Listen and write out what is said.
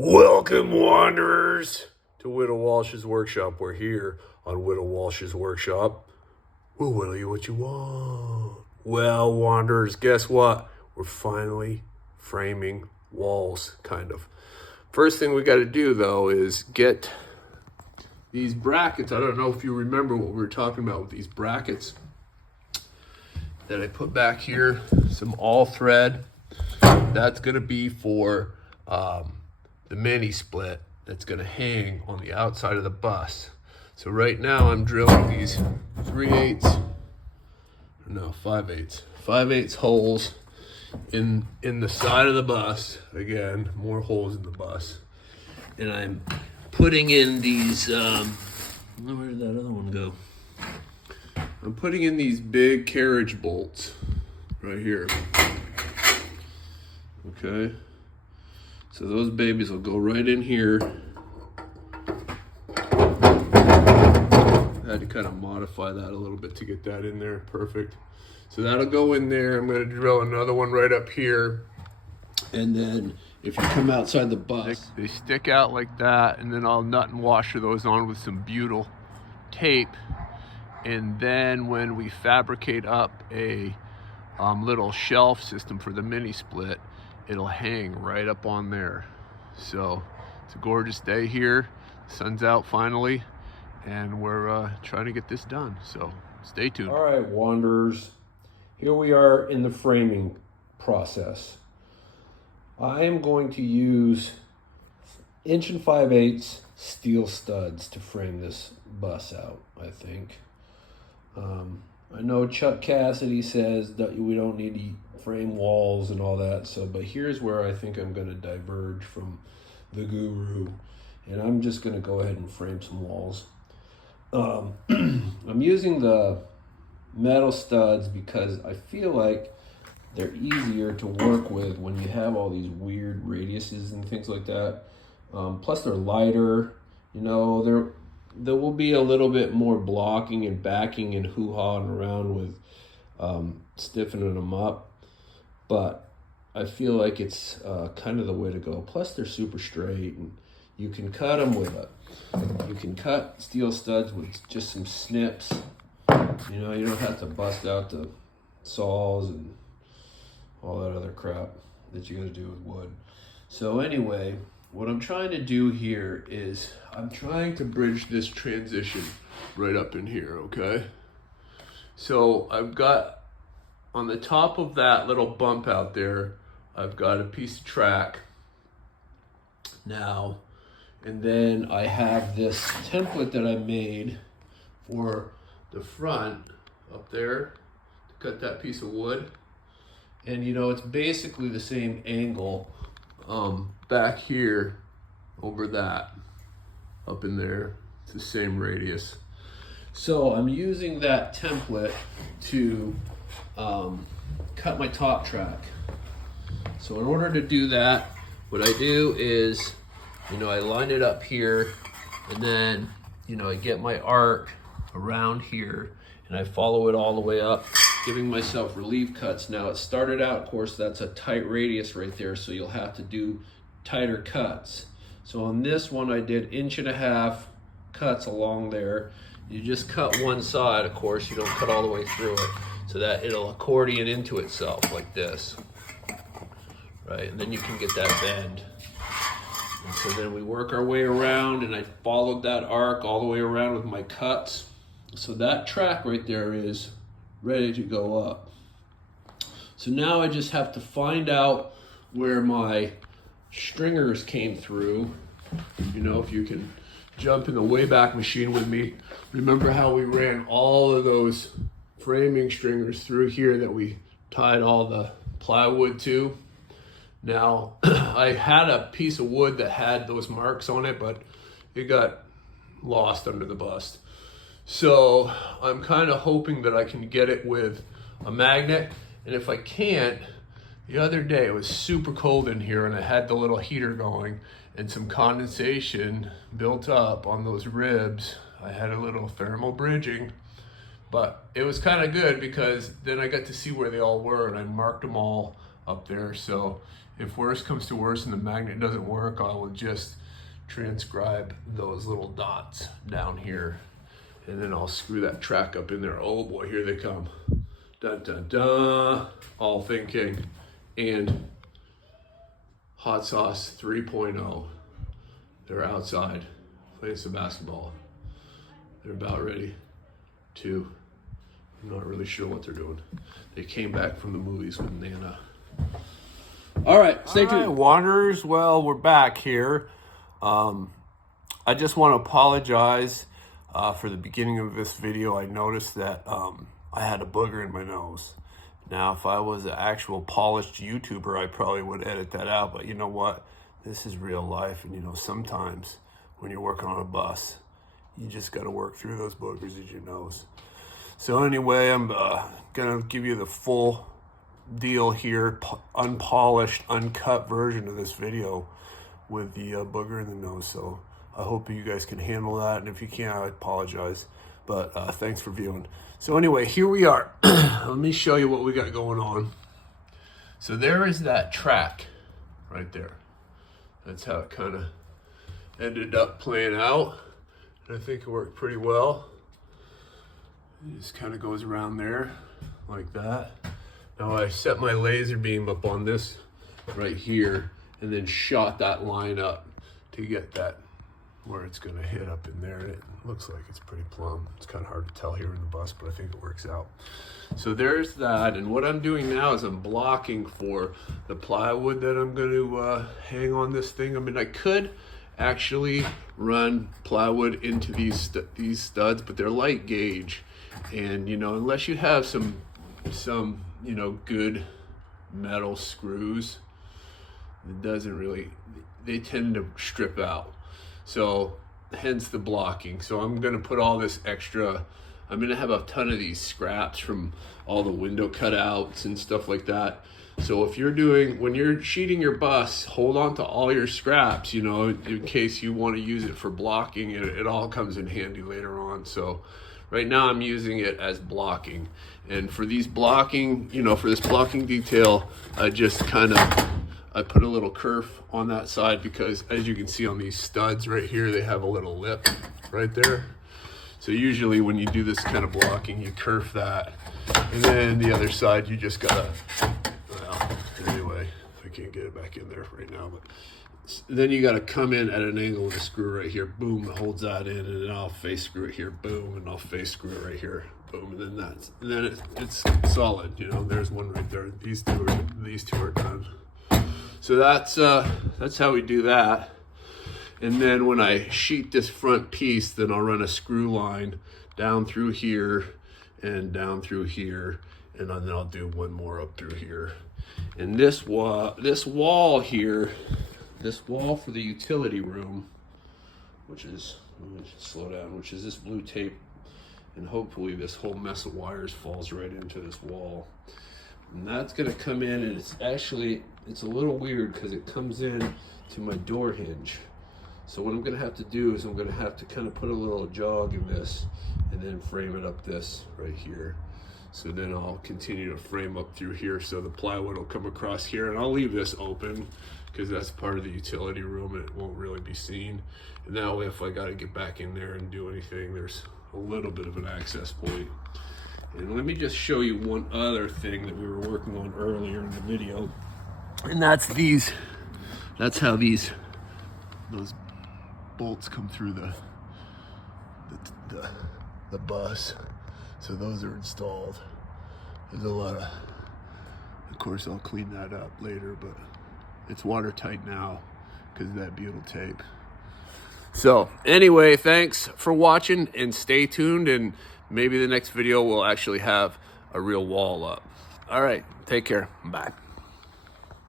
Welcome, wanderers, to Widow Walsh's workshop. We're here on Widow Walsh's workshop. We'll whittle you what you want. Well, wanderers, guess what? We're finally framing walls, kind of. First thing we got to do, though, is get these brackets. I don't know if you remember what we were talking about with these brackets that I put back here. Some all thread. That's going to be for the mini split that's going to hang on the outside of the bus. So right now I'm drilling these 5/8 holes in the side of the bus. Again, more holes in the bus. And I'm putting in these, where did that other one go? I'm putting in these big carriage bolts right here. Okay. So those babies will go right in here. I had to kind of modify that a little bit to get that in there. Perfect. So that'll go in there. I'm going to drill another one right up here. And then if you come outside the bus, they stick out like that. And then I'll nut and washer those on with some butyl tape. And then when we fabricate up a little shelf system for the mini split, it'll hang right up on there. So it's a gorgeous day here. The sun's out finally, and we're trying to get this done. So stay tuned. All right, wanderers. Here we are in the framing process. I am going to use 1 5/8" steel studs to frame this bus out, I think. I know Chuck Cassidy says that we don't need to frame walls and all that, but here's where I think I'm going to diverge from the guru, and I'm just going to go ahead and frame some walls. I'm using the metal studs because I feel like they're easier to work with when you have all these weird radiuses and things like that. Plus they're lighter, there will be a little bit more blocking and backing and hoo-hawing around with stiffening them up, but I feel like it's kind of the way to go. Plus they're super straight, and you can cut them you can cut steel studs with just some snips. You don't have to bust out the saws and all that other crap that you gotta do with wood. So anyway, what I'm trying to do here is I'm trying to bridge this transition right up in here, okay? So I've got, on the top of that little bump out there, I've got a piece of track now, and then I have this template that I made for the front up there to cut that piece of wood. And it's basically the same angle back here over that up in there. It's the same radius. So I'm using that template to cut my top track. So in order to do that, what I do is, I line it up here, and then, I get my arc around here, and I follow it all the way up, giving myself relief cuts. Now it started out, of course, that's a tight radius right there, so you'll have to do tighter cuts. So on this one, I did 1.5" cuts along there. You just cut one side, of course, you don't cut all the way through it, so that it'll accordion into itself like this, right? And then you can get that bend. And so then we work our way around, and I followed that arc all the way around with my cuts. So that track right there is ready to go up. So now I just have to find out where my stringers came through. If you can jump in the Wayback Machine with me, remember how we ran all of those framing stringers through here that we tied all the plywood to? Now, I had a piece of wood that had those marks on it, but it got lost under the bust. So I'm kind of hoping that I can get it with a magnet. And if I can't, the other day it was super cold in here, and I had the little heater going, and some condensation built up on those ribs. I had a little thermal bridging, but it was kind of good because then I got to see where they all were, and I marked them all up there. So if worse comes to worse and the magnet doesn't work, I will just transcribe those little dots down here, and then I'll screw that track up in there. Oh boy, here they come. Dun dun dun. All thinking. And Hot Sauce 3.0. They're outside playing some basketball. They're about ready to, I'm not really sure what they're doing. They came back from the movies with Nana. All right, stay tuned. All right, Wanderers, well, we're back here. I just want to apologize for the beginning of this video. I noticed that I had a booger in my nose. Now, if I was an actual polished YouTuber, I probably would edit that out. But you know what? This is real life. And, you know, sometimes when you're working on a bus, you just got to work through those boogers in your nose. So anyway, I'm going to give you the full deal here, unpolished, uncut version of this video with the booger in the nose. So I hope you guys can handle that. And if you can't, I apologize. But thanks for viewing. So anyway, here we are. Let me show you what we got going on. So there is that track right there. That's how it kind of ended up playing out. And I think it worked pretty well. It just kind of goes around there like that. Now I set my laser beam up on this right here and then shot that line up to get that where it's going to hit up in there. It looks like it's pretty plumb. It's kind of hard to tell here in the bus, but I think it works out. So there's that, and what I'm doing now is I'm blocking for the plywood that I'm going to hang on this thing. I mean, I could actually run plywood into these studs, but they're light gauge, and you know, unless you have some you know, good metal screws, it doesn't really, they tend to strip out. So hence the blocking. So I'm going to put all this extra, I'm going to have a ton of these scraps from all the window cutouts and stuff like that. So if you're doing, when you're sheeting your bus, hold on to all your scraps, you know, in case you want to use it for blocking. It all comes in handy later on. So right now I'm using it as blocking. And for these blocking, you know, for this blocking detail, I just kind of, I put a little kerf on that side because as you can see on these studs right here, they have a little lip right there. So usually when you do this kind of blocking, you kerf that. And then the other side, you just gotta, well, anyway, I can't get it back in there right now, but then you gotta come in at an angle with a screw right here, boom, it holds that in, and then I'll face screw it here, boom, and I'll face screw it right here, boom, and then it's solid, you know, there's one right there. These two are done. So that's how we do that. And then when I sheet this front piece, then I'll run a screw line down through here and down through here, and then I'll do one more up through here. And this wall here, this wall for the utility room, which is, let me slow down, which is this blue tape, and hopefully this whole mess of wires falls right into this wall. And that's gonna come in, and it's a little weird because it comes in to my door hinge. So what I'm gonna have to do is I'm gonna have to kind of put a little jog in this and then frame it up this right here. So then I'll continue to frame up through here so the plywood will come across here, and I'll leave this open because that's part of the utility room and it won't really be seen. And that way if I gotta get back in there and do anything, there's a little bit of an access point. And let me just show you one other thing that we were working on earlier in the video. And that's how those bolts come through the bus. So those are installed. There's a lot of course I'll clean that up later, but it's watertight now because of that butyl tape. So anyway, thanks for watching and stay tuned, and maybe the next video will actually have a real wall up. All right, take care, bye.